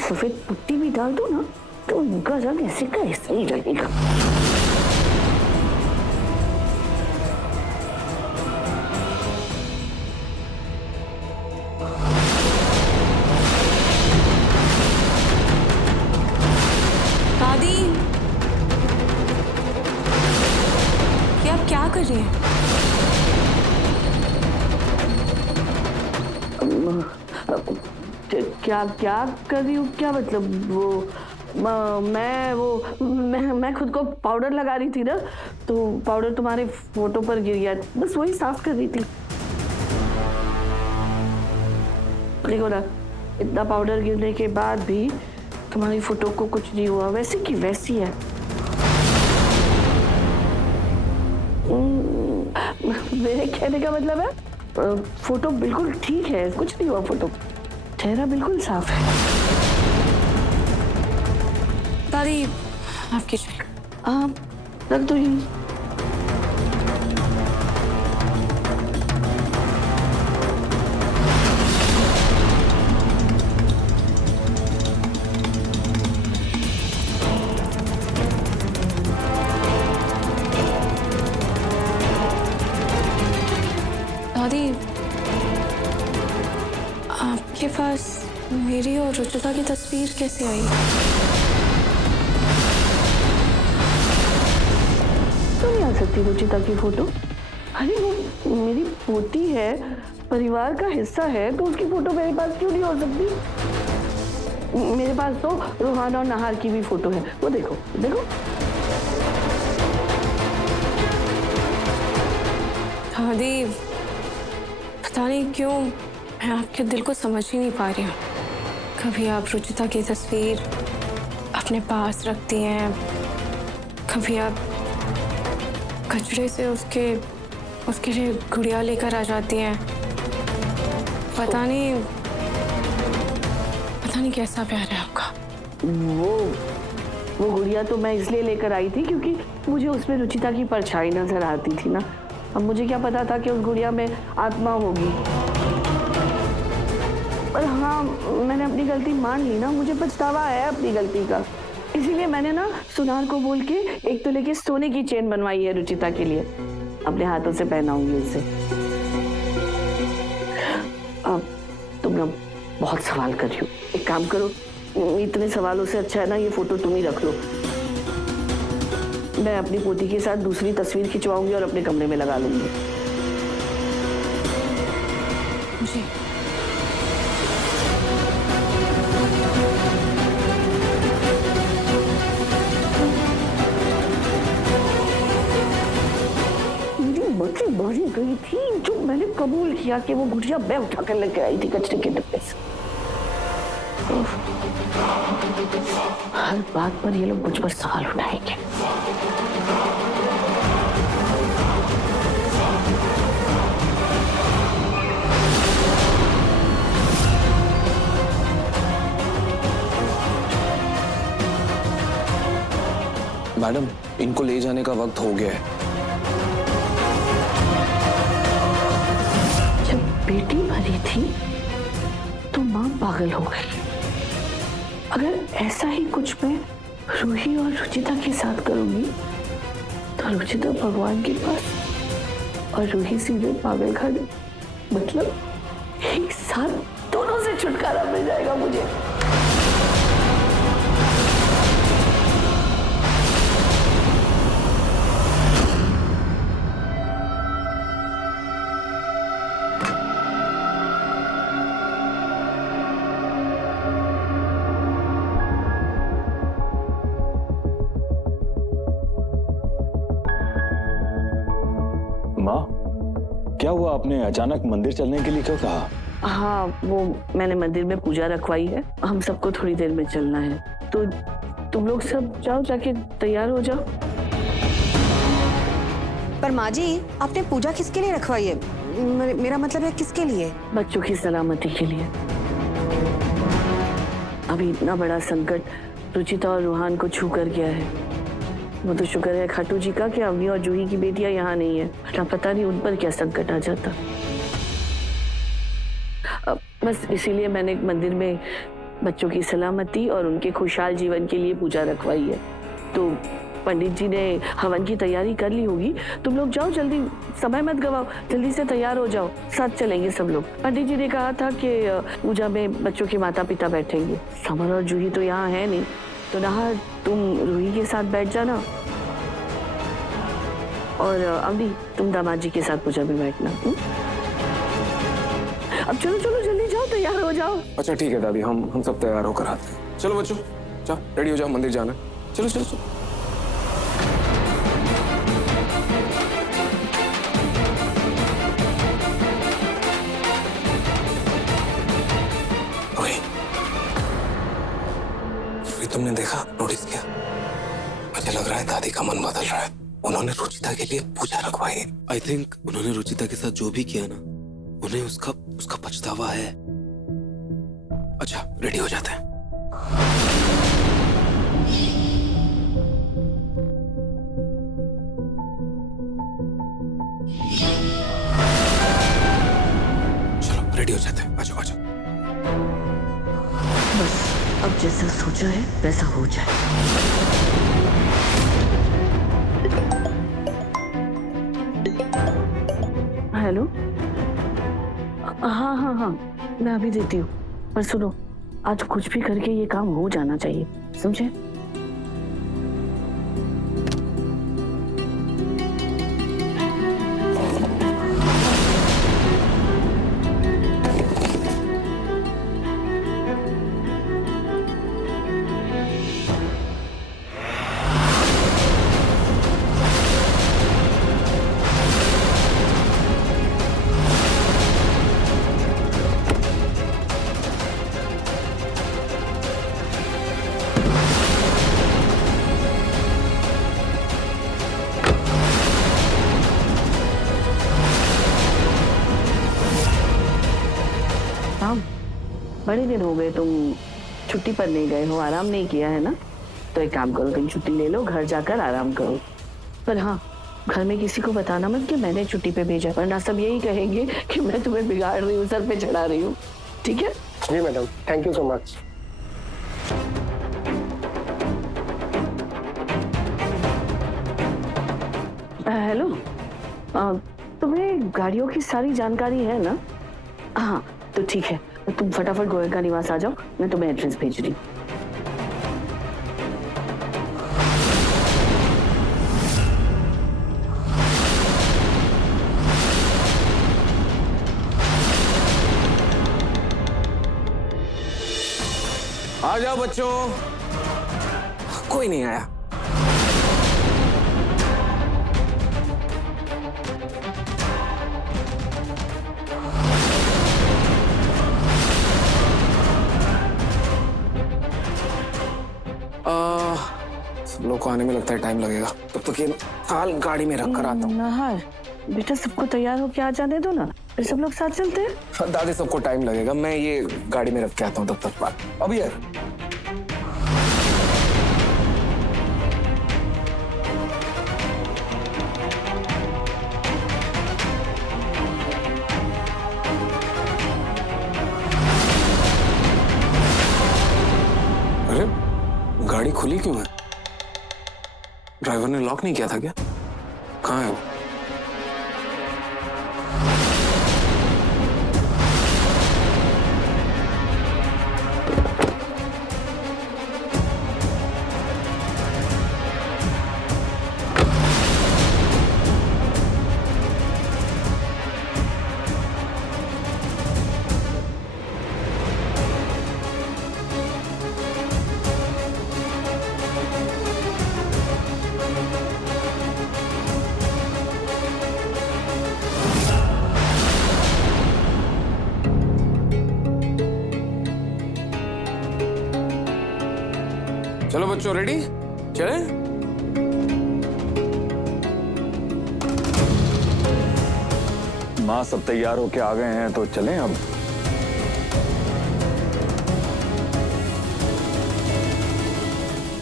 सफेद पुट्टी भी डाल दो ना तो उनका रंग ऐसे का ऐसे ही रहेगा। दादी, ये आप क्या कर रही हैं? क्या क्या कर रही हूँ? क्या मतलब? मैं खुद को पाउडर लगा रही थी ना, तो पाउडर तुम्हारे फोटो पर गिर गया, बस वही साफ कर रही थी। देखो ना, इतना पाउडर गिरने के बाद भी तुम्हारी फोटो को कुछ नहीं हुआ, वैसे की वैसी है। मेरे कहने का मतलब है फोटो बिल्कुल ठीक है, कुछ नहीं हुआ, फोटो चेहरा बिल्कुल साफ है। दादी, आपकी चल। आप रख दो यहीं। दादी, आपके पास मेरी और रुचिता की तस्वीर कैसे आई? तो नहीं आ सकती रुचिता की फोटो? अरे वो मेरी पोती है, परिवार का हिस्सा है, तो उसकी फोटो मेरे पास क्यों नहीं हो सकती? मेरे पास तो रूहान और नहार की भी फोटो है, वो देखो देखो। दादी, पता नहीं क्यों मैं आपके दिल को समझ ही नहीं पा रही हूँ। कभी आप रुचिता की तस्वीर अपने पास रखती हैं, कभी आप कचरे से उसके लिए गुड़िया लेकर आ जाती हैं। पता नहीं कैसा प्यार है आपका। वो गुड़िया तो मैं इसलिए लेकर आई थी क्योंकि मुझे उसमें रुचिता की परछाई नजर आती थी ना। अब मुझे क्या पता था कि उस गुड़िया में आत्मा होगी। पर हाँ, मैंने अपनी गलती मान ली ना, मुझे पछतावा है अपनी गलती का। इसीलिए मैंने ना सुनार को बोल के एक तो लेके सोने की चेन बनवाई है रुचिता के लिए, अपने हाथों से पहनाऊंगी उसे। अब तुम ना बहुत सवाल कर रही हो, एक काम करो, इतने सवालों से अच्छा है ना ये फोटो तुम ही रख लो। मैं अपनी पोती के साथ दूसरी तस्वीर खिंचवाऊंगी और अपने कमरे में लगा लूंगी। जी। बच्ची बारी गई थी जो मैंने कबूल किया कि वो गुड़िया मैं उठा कर लेके आई थी कचरे के डिब्बे से। हर बात पर ये लोग मुझ पर सवाल उठाएंगे। मैडम, इनको ले जाने का वक्त हो गया है। बेटी मरी थी तो मां पागल हो गई। अगर ऐसा ही कुछ मैं रूही और रुचिता के साथ करूंगी तो रुचिता भगवान के पास और रूही सीधे पागल खाने। मतलब एक साथ दोनों से छुटकारा मिल जाएगा मुझे। माँ, क्या हुआ? आपने अचानक मंदिर चलने के लिए क्यों कहा? हाँ, वो मैंने मंदिर में पूजा रखवाई है, हम सबको थोड़ी देर में चलना है, तो तुम लोग सब जाओ, जाके तैयार हो जाओ। पर माँ जी, आपने पूजा किसके लिए रखवाई है? मेरा मतलब है किसके लिए? बच्चों की सलामती के लिए। अभी इतना बड़ा संकट रुचिता और रूहान को छू कर गया है। वो तो शुक्र है खाटू जी का कि अवनी और जूही की बेटियां यहाँ नहीं है, वरना पता नहीं उन पर क्या संकट आ जाता। बस इसीलिए मैंने एक मंदिर में बच्चों की सलामती और उनके खुशहाल जीवन के लिए पूजा रखवाई है। तो पंडित जी ने हवन की तैयारी कर ली होगी। तुम लोग जाओ, जल्दी, समय मत गवाओ, जल्दी से तैयार हो जाओ, साथ चलेंगे सब लोग। पंडित जी ने कहा था कि पूजा में बच्चों के माता पिता बैठेंगे। समर और जूही तो यहाँ है नहीं, तो नहा तुम रूही के साथ बैठ जाना और अवनी तुम दामाद जी के साथ पूजा में बैठना। अब चलो चलो जल्दी जाओ, तैयार हो जाओ। अच्छा ठीक है दादी, हम सब तैयार होकर आते हैं। चलो बच्चों, जाओ रेडी हो जाओ, मंदिर जाना है। चलो चलो चलो। तुमने देखा, नोटिस किया? मुझे लग रहा है दादी का मन बदल रहा है। उन्होंने रुचिता के लिए पूजा रखवाई है। आई थिंक उन्होंने रुचिता के साथ जो भी किया ना, उन्हें उसका पछतावा है। अच्छा रेडी हो जाते हैं। चलो रेडी हो जाते हैं, आ जाओ आ जाओ। बस अब जैसा सोचा है वैसा हो जाए। हेलो, हाँ हाँ हाँ, मैं अभी देती हूँ। पर सुनो, आज कुछ भी करके ये काम हो जाना चाहिए, समझे? बड़े दिन हो गए तुम छुट्टी पर नहीं गए हो, आराम नहीं किया है ना? तो एक काम करो, कहीं छुट्टी ले लो, घर जाकर आराम करो। पर हाँ, घर में किसी को बताना मत कि मैंने छुट्टी पे भेजा, वरना सब यही कहेंगे कि मैं तुम्हें बिगाड़ रही हूँ, सर पे चढ़ा रही हूँ। ठीक है? जी madam, thank you so much. Hello, तुम्हें गाड़ियों की सारी जानकारी है ना? हाँ तो ठीक है, तुम फटाफट गोयनका निवास आ जाओ, मैं तुम्हें एड्रेस भेज रही हूँ। आ जाओ बच्चों, कोई नहीं आया। सब लोग को आने में लगता है टाइम लगेगा, तब तक ये थाल गाड़ी में रख कर आता हूँ। नहार, बेटा सबको तैयार होके आ जाने दो ना, फिर सब लोग साथ चलते हैं। दादी सबको टाइम लगेगा, मैं ये गाड़ी में रख के आता हूँ, तब तक बात अभी है। अरे गाड़ी खुली क्यों है? ड्राइवर ने लॉक नहीं किया था क्या? कहाँ है वो? चलो बच्चों, रेडी? चले? माँ सब तैयार होके आ गए हैं, तो चलें अब।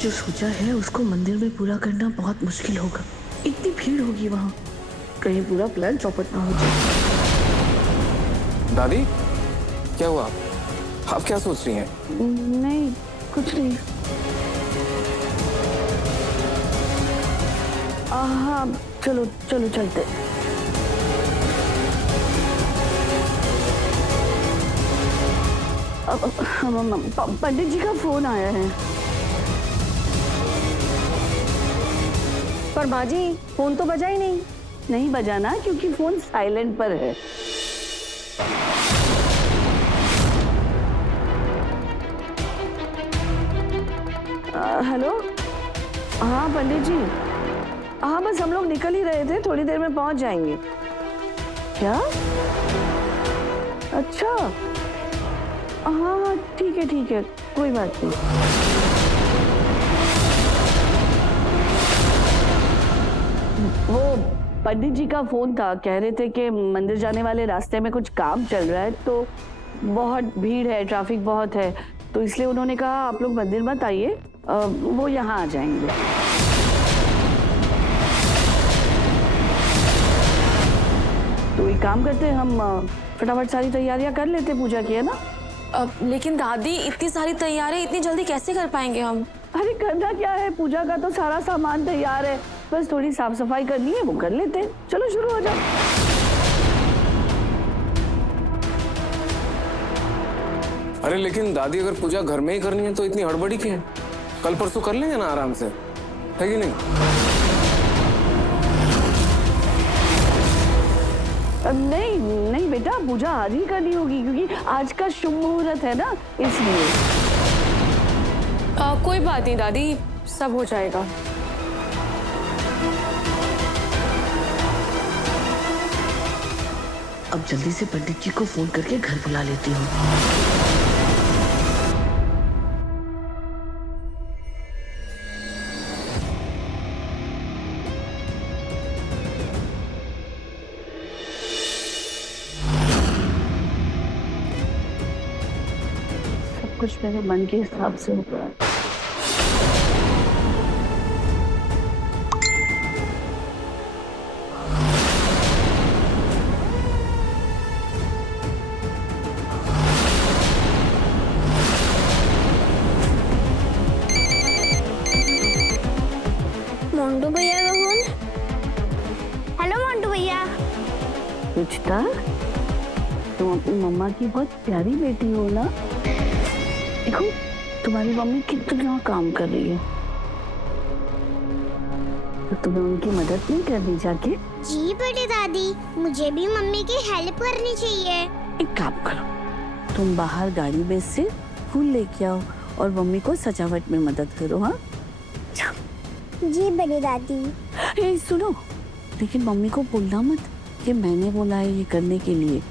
जो सोचा है उसको मंदिर में पूरा करना बहुत मुश्किल होगा, इतनी भीड़ होगी वहाँ, कहीं पूरा प्लान चौपट ना हो जाए। दादी क्या हुआ? आप क्या सोच रही हैं? नहीं, कुछ नहीं। हाँ, चलो चलो चलते। पंडित जी का फोन आया है। पर माँ जी, फोन तो बजा ही नहीं। नहीं बजाना क्योंकि फोन साइलेंट पर है। हेलो, हाँ पंडित जी, हाँ बस हम लोग निकल ही रहे थे, थोड़ी देर में पहुंच जाएंगे। क्या? अच्छा, हाँ ठीक है, कोई बात नहीं। वो पंडित जी का फोन था, कह रहे थे कि मंदिर जाने वाले रास्ते में कुछ काम चल रहा है, तो बहुत भीड़ है, ट्रैफिक बहुत है, तो इसलिए उन्होंने कहा आप लोग मंदिर मत आइए, वो यहाँ आ जाएंगे। तो एक काम करते हैं, हम फटाफट सारी तैयारियां कर लेते पूजा की, है ना? लेकिन दादी, इतनी सारी तैयारी इतनी जल्दी कैसे कर पाएंगे हम? अरे करना क्या है, पूजा का तो सारा सामान तैयार है, बस थोड़ी साफ सफाई करनी है, वो कर लेते हैं। चलो शुरू हो जाओ। अरे लेकिन दादी, अगर पूजा घर में ही करनी है तो इतनी हड़बड़ी क्यों है? कल परसों कर लेंगे ना आराम से, है कि नहीं? नहीं बेटा, पूजा आज ही करनी होगी क्योंकि आज का शुभ मुहूर्त है ना, इसलिए। कोई बात नहीं दादी, सब हो जाएगा। अब जल्दी से पंडित जी को फोन करके घर बुला लेती हूँ। सब कुछ मेरे मन के हिसाब से हो रहा है। मोंटू भैया का फोन। हेलो मोंटू भैया। रुचिता, तुम अपनी मम्मा की बहुत प्यारी बेटी हो ना। देखो तुम्हारी मम्मी कितना काम कर रही है, तो तुम्हें उनकी मदद नहीं करनी जाके? जी बड़े दादी, मुझे भी मम्मी की हेल्प करनी चाहिए। एक काम करो, तुम बाहर गाड़ी में से फूल लेके आओ और मम्मी को सजावट में मदद करो। हाँ जी बड़ी दादी। ए, सुनो, लेकिन मम्मी को बोलना मत कि मैंने बोला है ये करने के लिए।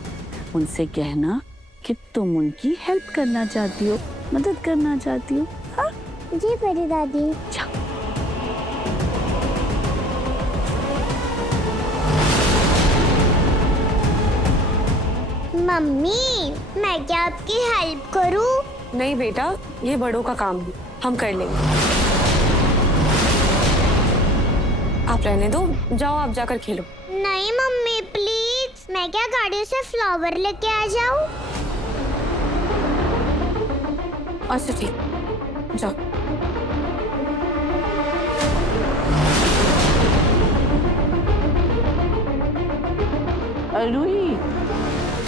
उनसे कहना कि तुम उनकी हेल्प करना चाहती हो, मदद करना चाहती हो। हाँ जी बड़ी दादी। मम्मी, मैं क्या आपकी हेल्प करूं? नहीं बेटा, ये बड़ों का काम है, हम कर लेंगे। आप रहने दो, जाओ आप जाकर खेलो। नहीं मम्मी प्लीज, मैं क्या गाड़ी से फ्लावर लेके आ जाऊं? अच्छा ठीक, जाओ। रूही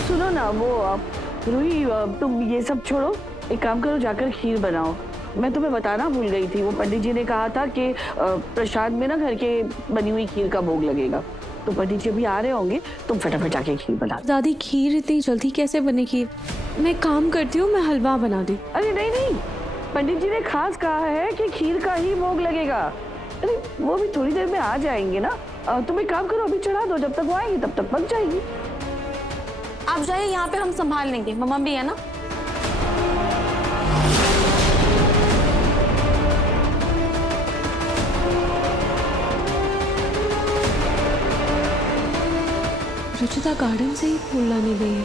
सुनो ना, वो रूही तुम ये सब छोड़ो, एक काम करो, जाकर खीर बनाओ। मैं तुम्हें बताना भूल गई थी, वो पंडित जी ने कहा था कि प्रसाद में ना घर के बनी हुई खीर का भोग लगेगा, तो पंडित जी अभी आ रहे होंगे, तुम फटाफट जाके खीर बना। दादी, खीर इतनी जल्दी कैसे बनेगी? मैं काम करती हूँ, मैं हलवा बना दी। अरे नहीं, पंडित जी ने खास कहा है कि खीर का ही भोग लगेगा। अरे वो भी थोड़ी देर में आ जाएंगे ना, तुम एक काम करो, अभी चढ़ा दो, जब तक वो आएंगे तब तक पक जाएगी। आप जाइए, यहाँ पे हम संभाल लेंगे, मम्मा भी है ना। रुचिता गार्डन से ही फूल लाने गई है,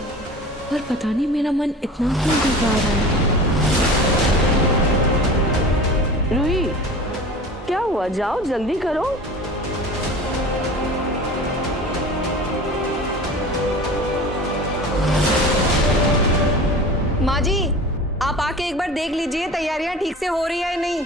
पर पता नहीं मेरा मन इतना क्यों घबरा रहा है। रूही, क्या हुआ? जाओ जल्दी करो। माँ जी, आप आके एक बार देख लीजिए तैयारियां ठीक से हो रही है या नहीं।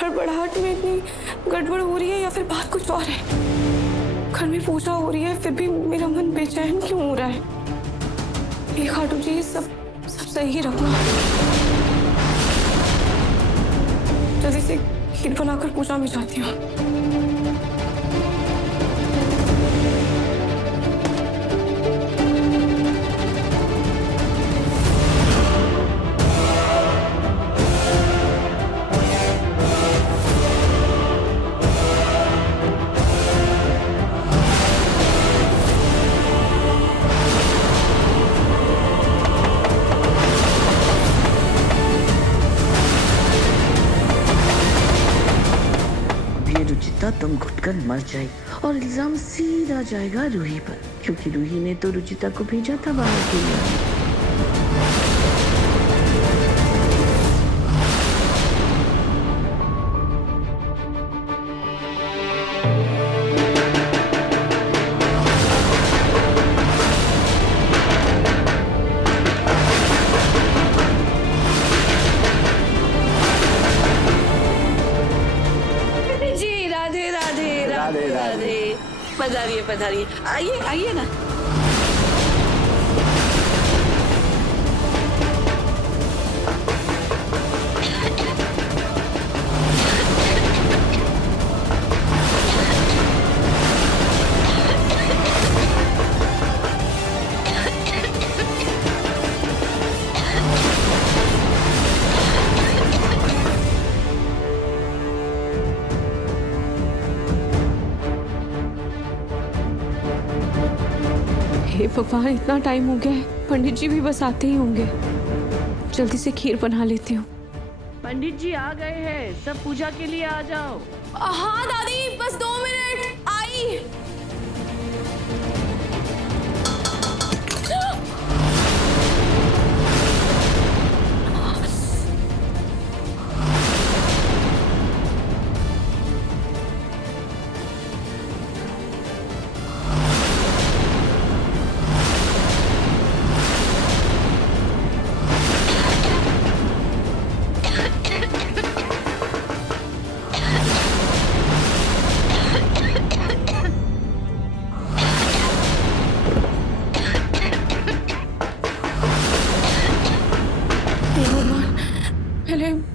हड़बड़ाहट में इतनी गड़बड़ हो रही है या फिर बात कुछ और है? घर में पूजा हो रही है फिर भी मेरा मन बेचैन क्यों हो रहा है? हे खाटू जी, सब सही रखना। जल्दी से खीर बनाकर पूजा में जाती हूँ। रुचिता दम घुटकर मर जाए और इल्जाम सीधा जाएगा रूही पर, क्योंकि रूही ने तो रुचिता को भेजा था बाहर के लिए। पधारिए पधारिए, आइए आइए ना। हे भगवान, इतना टाइम हो गया है, पंडित जी भी बस आते ही होंगे। जल्दी से खीर बना लेती हूँ। पंडित जी आ गए हैं, सब पूजा के लिए आ जाओ। हाँ दादी, बस 2 मिनट, आई।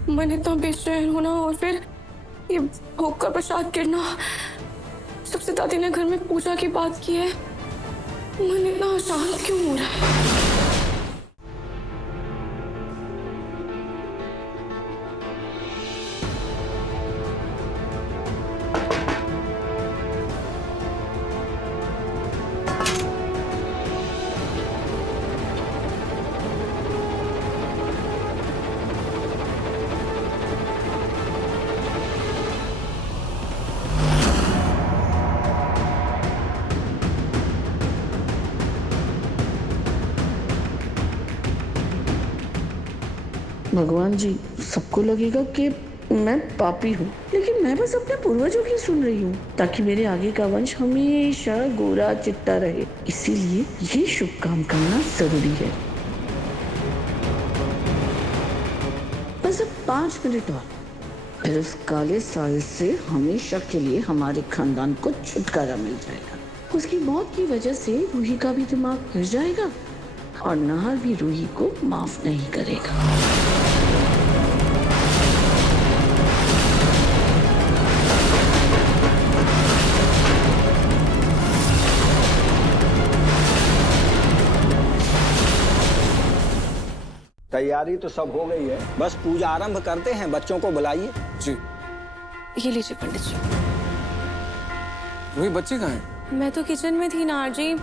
मन इतना बेचैन होना और फिर ये भोग का प्रसाद गिरना। सबसे दादी ने घर में पूजा की बात की है, मन इतना अशांत क्यों हो रहा है? भगवान जी, सबको लगेगा कि मैं पापी हूँ, लेकिन मैं बस अपने पूर्वजों की सुन रही हूँ ताकि मेरे आगे का वंश हमेशा गोरा चिट्टा रहे। इसीलिए ये शुभ काम करना जरूरी है। बस अब 5 मिनट और, फिर उस काले साल से हमेशा के लिए हमारे खानदान को छुटकारा मिल जाएगा। उसकी मौत की वजह से रूही का भी दिमाग हिल जाएगा और नाहर भी रूही को माफ नहीं करेगा। तैयारी तो सब हो गई है, बस पूजा आरंभ करते हैं। बच्चों को बुलाइए। जी। ये लीजिए पंडित जी। वही बच्चे कहाँ हैं? मैं तो किचन में थी नाहर जी,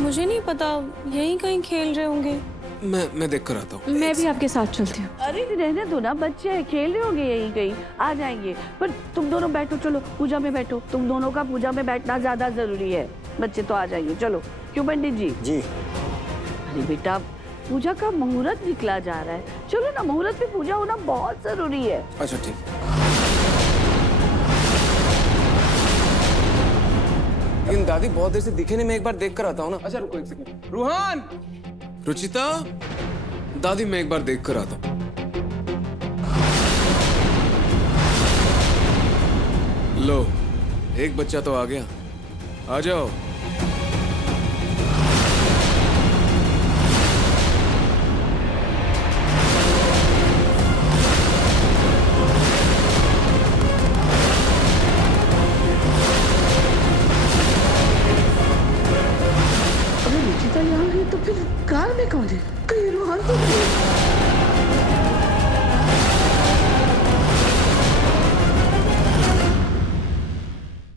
मुझे नहीं पता, यहीं कहीं खेल रहे होंगे। मैं देख कर आता हूँ। मैं भी आपके साथ चलती हूँ। अरे रहने दो ना, बच्चे हैं, खेल रहे होंगे यहीं कहीं, आ जाएंगे। पर तुम दोनों बैठो, चलो पूजा में बैठो। तुम दोनों का पूजा में बैठना ज्यादा जरूरी है। बच्चे तो आ जाएंगे, चलो। क्यों पंडित जी? जी। अरे बेटा, पूजा का मुहूर्त निकला जा रहा है, चलो ना, मुहूर्त में पूजा होना बहुत जरूरी है। अच्छा ठीक। लेकिन दादी बहुत देर से दिखे नहीं, मैं एक बार देख कर आता हूँ ना। अच्छा रुको एक सेकंड। रूहान, रुचिता, दादी मैं एक बार देख कर आता हूँ। लो, एक बच्चा तो आ गया, आ जाओ।